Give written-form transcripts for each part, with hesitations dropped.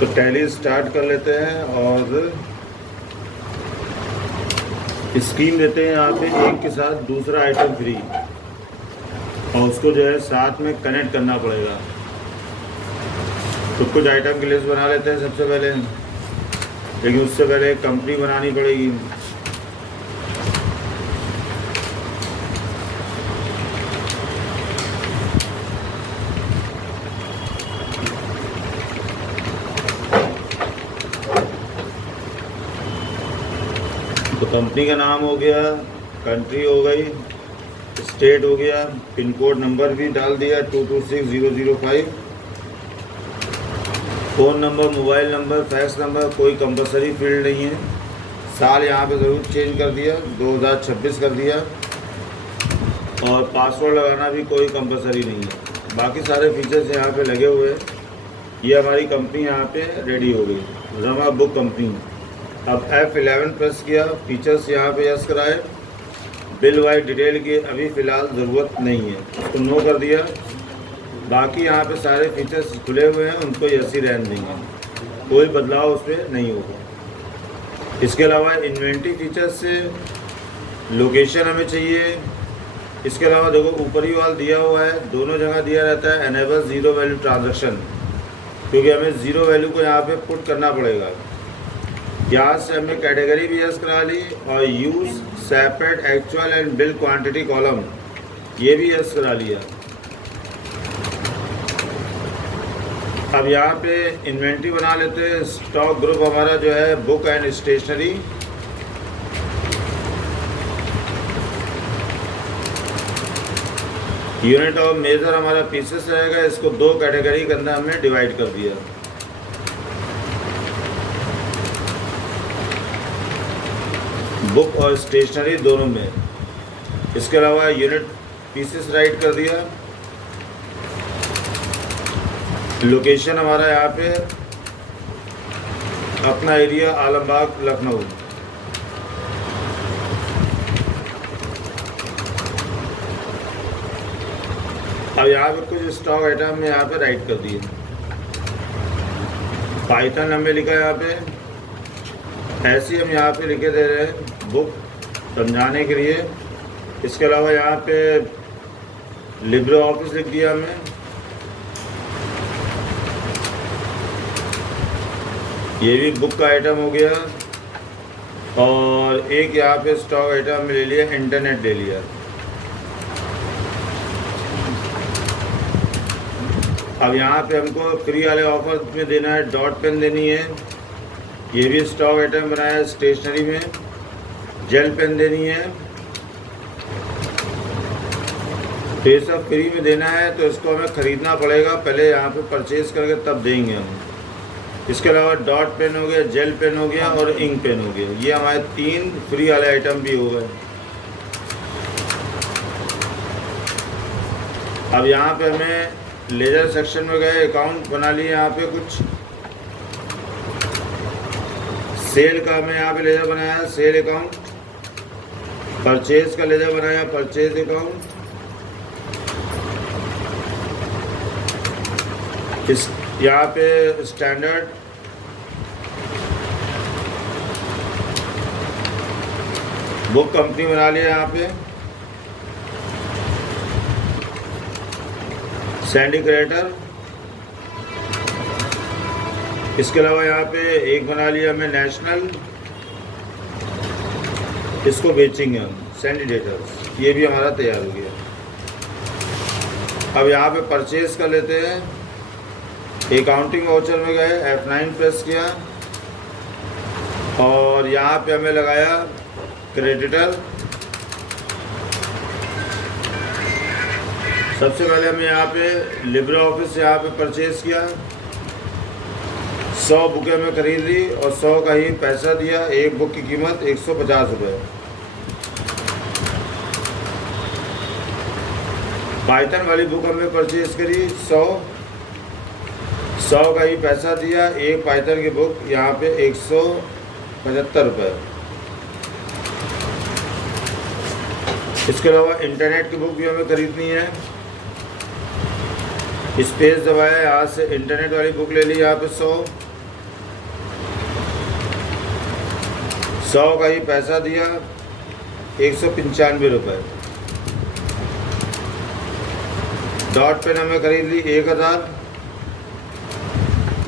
तो tally start कर लेते हैं और स्कीम देते हैं यहाँ पे एक के साथ दूसरा आइटम फ्री, और उसको जो है साथ में कनेक्ट करना पड़ेगा। तो कुछ आइटम की लिस्ट बना लेते हैं सबसे पहले, लेकिन उससे पहले कंपनी बनानी पड़ेगी। तो कंपनी का नाम हो गया, कंट्री हो गई, स्टेट हो गया, पिन कोड नंबर भी डाल दिया 226005, phone number, mobile number, fax number, कोई कंपलसरी फील्ड नहीं है। साल यहाँ पे ज़रूर चेंज कर दिया, 2026 कर दिया, और पासवर्ड लगाना भी कोई कंपलसरी नहीं है। बाकी सारे फीचर्स यहाँ पे लगे हुए हैं। ये हमारी कंपनी यहाँ पे रेडी हो गई, रमा बुक कंपनी। अब F11 प्रेस किया, फीचर्स यहाँ पे यस कराए, बिल वाइज डिटेल की अभी फ़िलहाल ज़रूरत नहीं है, उसको नो कर दिया। बाकी यहाँ पे सारे फीचर्स खुले हुए हैं, उनको यस ही रहने देंगे, कोई बदलाव उस पर नहीं होगा। इसके अलावा इन्वेंट्री फीचर्स से लोकेशन हमें चाहिए। इसके अलावा देखो ऊपरी वाला दिया हुआ है, दोनों जगह दिया रहता है एनेबल ज़ीरो वैल्यू ट्रांजैक्शन, क्योंकि हमें ज़ीरो वैल्यू को यहाँ पे पुट करना पड़ेगा। यहाँ से हमने कैटेगरी भी यस करा ली, और use separate actual and bill quantity column ये भी यस करा लिया। अब यहाँ पे इन्वेंट्री बना लेते हैं। स्टॉक ग्रुप हमारा जो है book and stationery, unit of measure हमारा पीसेस रहेगा। इसको दो कैटेगरी के अंदर हमने डिवाइड कर दिया। बुक और स्टेशनरी दोनों में। इसके अलावा यूनिट पीसेस राइट कर दिया। लोकेशन हमारा यहाँ पे अपना एरिया आलमबाग लखनऊ। अब यहाँ पे कुछ स्टॉक आइटम में यहाँ पे राइट कर दिए। पाइथन हमने लिखा है यहाँ पे, ऐसे हम यहाँ पे लिखे दे रहे हैं बुक समझाने के लिए। इसके अलावा यहाँ पे लिब्रे ऑफिस लिख दिया हमने। ये भी बुक का आइटम हो गया, और एक यहाँ पे स्टॉक आइटम ले लिया, इंटरनेट ले लिया। अब यहाँ पे हमको फ्री वाले ऑफर में देना है, डॉट पेन देनी है। ये भी स्टॉक आइटम बनाया है। स्टेशनरी में जेल पेन देनी है। तो ये सब फ्री में देना है, तो इसको हमें ख़रीदना पड़ेगा पहले, यहाँ पे परचेज़ करके तब देंगे हम। इसके अलावा डॉट पेन हो गया, जेल पेन हो गया, और इंक पेन हो गया। ये हमारे 3 फ्री वाले आइटम भी हो गए। अब यहाँ पे हमें लेजर सेक्शन में गए, अकाउंट बना लिए। यहाँ पे कुछ सेल का हमें यहाँ पे लेजर बनाया है, सेल अकाउंट। परचेज का लेजर बनाया, परचेज अकाउंट। इस यहाँ पे स्टैंडर्ड बुक कंपनी बना लिया। यहाँ पे सिंडिकेटर। इसके अलावा यहाँ पे एक बना लिया हमने नेशनल, इसको बेचेंगे हम, सिंडिकेटर्स। ये भी हमारा तैयार हो गया। अब यहाँ पे परचेज कर लेते हैं। अकाउंटिंग वाउचर में गए, F9 प्रेस किया, और यहाँ पे हमें लगाया क्रेडिटर। सबसे पहले हमें यहाँ पे लिब्रे ऑफिस से यहाँ पे परचेज़ किया। 100 बुकें में ख़रीद ली, और 100 का ही पैसा दिया। एक बुक की कीमत 150 रुपये। पाइथन वाली बुक हमने परचेज़ करी 100 का ही पैसा दिया। एक पाइथन की बुक यहाँ पे 175 रुपये। इसके अलावा इंटरनेट की बुक भी हमें ख़रीदनी है। स्पेस दबाया, यहाँ से इंटरनेट वाली बुक ले ली यहाँ पे 100। 100 का ही पैसा दिया 195 रुपये। डॉट पेन हमें खरीद ली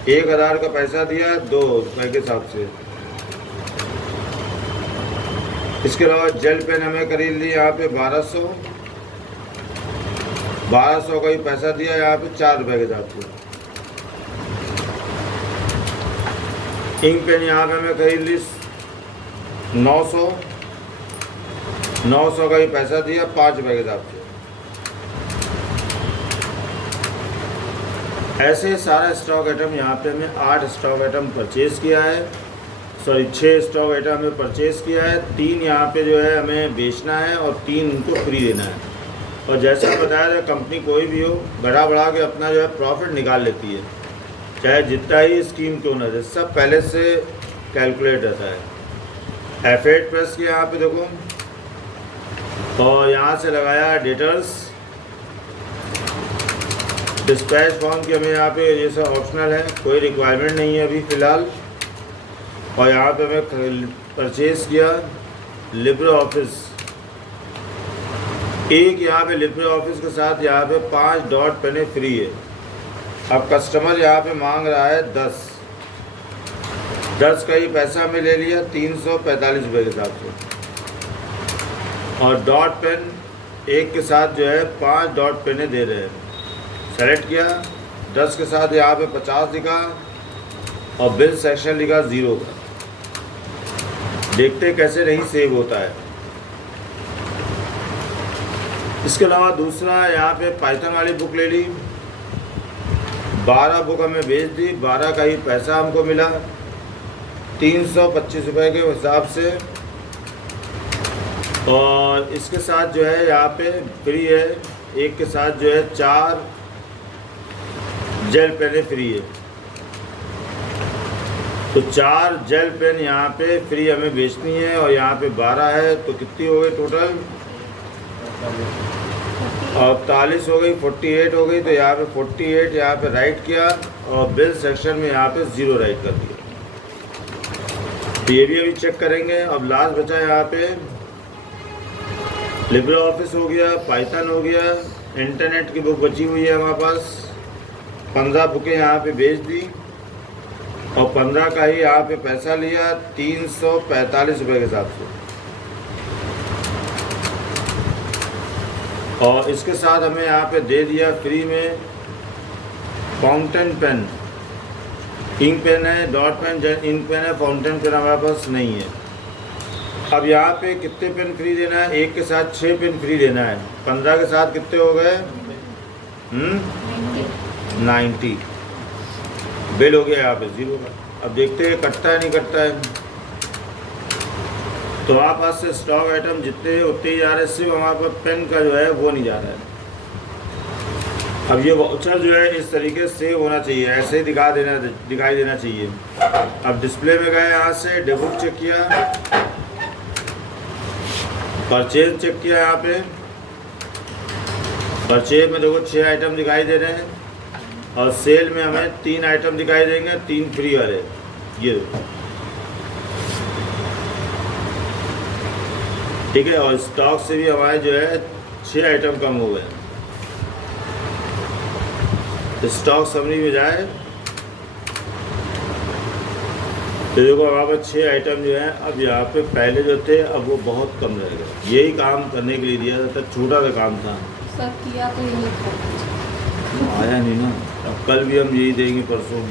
1000 का पैसा दिया 2 रुपये के हिसाब से। इसके अलावा जेल पेन हमें खरीद ली यहाँ पे 1200 का ही पैसा दिया यहाँ पे 4 रुपये के हिसाब से। इंक पेन यहाँ पे हमें खरीद ली 900 का ही पैसा दिया 5 रुपये के हिसाब से। ऐसे सारा स्टॉक आइटम यहाँ पे हमें 8 स्टॉक आइटम परचेज़ किया है, 6 स्टॉक आइटम हमें परचेज़ किया है। 3 यहाँ पे जो है हमें बेचना है और 3 उनको फ्री देना है। और जैसा बताया था, कंपनी कोई भी हो बढ़ा बढ़ा के अपना जो है प्रॉफिट निकाल लेती है, चाहे जितना ही स्कीम क्यों ना दे, सब पहले से कैलकुलेट रहता है। F8 प्रेस किया यहाँ पे देखो, और यहाँ से लगाया डेटर्स। डिस्पैच फॉर्म की हमें यहाँ पे ये सब ऑप्शनल है, कोई रिक्वायरमेंट नहीं है अभी फ़िलहाल। और यहाँ पे हमें परचेज़ किया लिब्रे ऑफिस। एक यहाँ पे लिब्रे ऑफिस के साथ यहाँ पे 5 डॉट पेन फ्री है। अब कस्टमर यहाँ पे मांग रहा है 10 का ही पैसा हमें ले लिया 345 रुपये के हिसाब से। और डॉट पेन एक के साथ जो है 5 डॉट पेने दे रहे हैं। सेलेक्ट किया, 10 के साथ यहाँ पे 50 लिखा और बिल सेक्शन लिखा 0 का। देखते कैसे नहीं सेव होता है। इसके अलावा दूसरा यहाँ पे पाइथन वाली बुक ले ली, 12 बुक हमें बेच दी, 12 का ही पैसा हमको मिला 325 रुपये के हिसाब से। और इसके साथ जो है यहाँ पे फ्री है, एक के साथ जो है 4 जेल पेन फ्री है। तो 4 जेल पेन यहाँ पे फ्री हमें बेचनी है और यहाँ पे 12 है, तो कितनी हो गई टोटल? 48 हो गई, 48 हो गई। तो यहाँ पे 48 यहाँ पे राइट किया और बिल सेक्शन में यहाँ पे 0 राइट कर दिया। तो ये भी अभी चेक करेंगे। अब लास्ट बचा यहाँ पे लिब्रे ऑफिस हो गया, पाइथन हो गया, इंटरनेट की बुक बची हुई है हमारे पास। 15 बुकें यहाँ पे बेच दी और 15 का ही यहाँ पे पैसा लिया 345 रुपये के हिसाब से। और इसके साथ हमें यहाँ पे दे दिया फ्री में फाउंटेन पेन। इंक पेन है, डॉट पेन, इंक पेन है, फाउंटेन पेन हमारे पास नहीं है। अब यहाँ पे कितने पेन फ्री देना है? एक के साथ 6 पेन फ्री देना है। 15 के साथ कितने हो गए? 90। बिल हो गया यहाँ पे 0 का। अब देखते हैं कटता है नहीं कटता है। तो हमारे पास से स्टॉक आइटम जितने उतने ही जा रहे हैं, सिर्फ हमारे पास पेन का जो है वो नहीं जा रहा है। अब ये वाउचर जो है इस तरीके से होना चाहिए, ऐसे ही दिखाई देना चाहिए। अब डिस्प्ले में गए, यहाँ से डेबुक चेक किया, परचेज चेक किया। यहाँ पे परचेज में देखो 6 आइटम दिखाई दे रहे हैं और सेल में हमें 3 आइटम दिखाई देंगे, 3 फ्री वाले। ये ठीक है। और स्टॉक से भी हमारे जो है 6 आइटम कम हो गए। स्टॉक समरी में जाए तो देखो हमारे पास 6 आइटम जो है अब यहाँ पे पहले जो थे अब वो बहुत कम रह गए। यही काम करने के लिए दिया जाता, छोटा सा काम था। सब किया तो यही आया नहीं ना। अब कल भी हम यही देंगे, परसों।